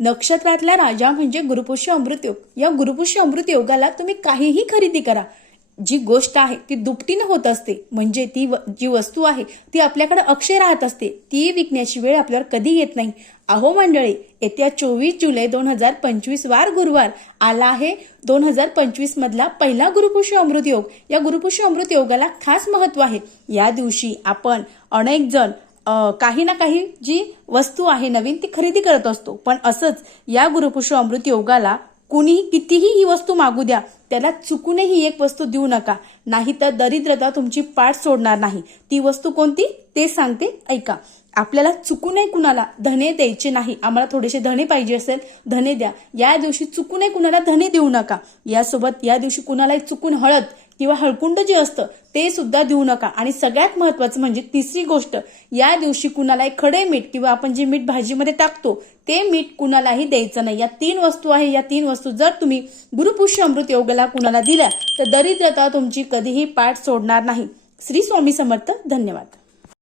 नक्षत्रातला राजा म्हणजे गुरुपुष्य अमृत योग. या गुरुपुष्य अमृत योगाला तुम्ही काहीही खरेदी करा, जी गोष्ट आहे ती दुपटीनं होत असते. म्हणजे जी वस्तू आहे ती आपल्याकडे अक्षय राहत असते, ती विकण्याची वेळ आपल्यावर कधी येत नाही. अहो मंडळी, येत्या 24 जुलै 2025 वार गुरुवार आला आहे 2025 मधला पहिला गुरुपुष्य अमृत योग. या गुरुपुष्य अमृत योगाला खास महत्व आहे. या दिवशी आपण अनेक जण काही ना काही जी वस्तू आहे नवीन ती खरेदी करत असतो. पण असंच या गुरुपुष्य अमृत योगाला कुणीही कितीही ही वस्तू मागू द्या, त्याला चुकूनही एक वस्तू देऊ नका, नाही तर दरिद्रता तुमची पाठ सोडणार नाही. ती वस्तू कोणती ते सांगते, ऐका. आपल्याला चुकूनही कुणाला धने द्यायचे नाही. आम्हाला थोडेसे धने पाहिजे असेल, धने द्या. या दिवशी चुकूनही कुणाला धने देऊ नका. यासोबत या दिवशी कुणालाही चुकून हळद किंवा हळकुंड जे असतं ते सुद्धा देऊ नका. आणि सगळ्यात महत्वाचं म्हणजे तिसरी गोष्ट, या दिवशी कुणालाही खडे मीठ किंवा आपण जे मीठ भाजीमध्ये टाकतो ते मीठ कुणालाही द्यायचं नाही. या 3 वस्तू आहे. या 3 वस्तू जर तुम्ही गुरुपुष्य अमृत योगाला कुणाला दिल्या तर दरिद्रता तुमची कधीही पाठ सोडणार नाही. श्री स्वामी समर्थ. धन्यवाद.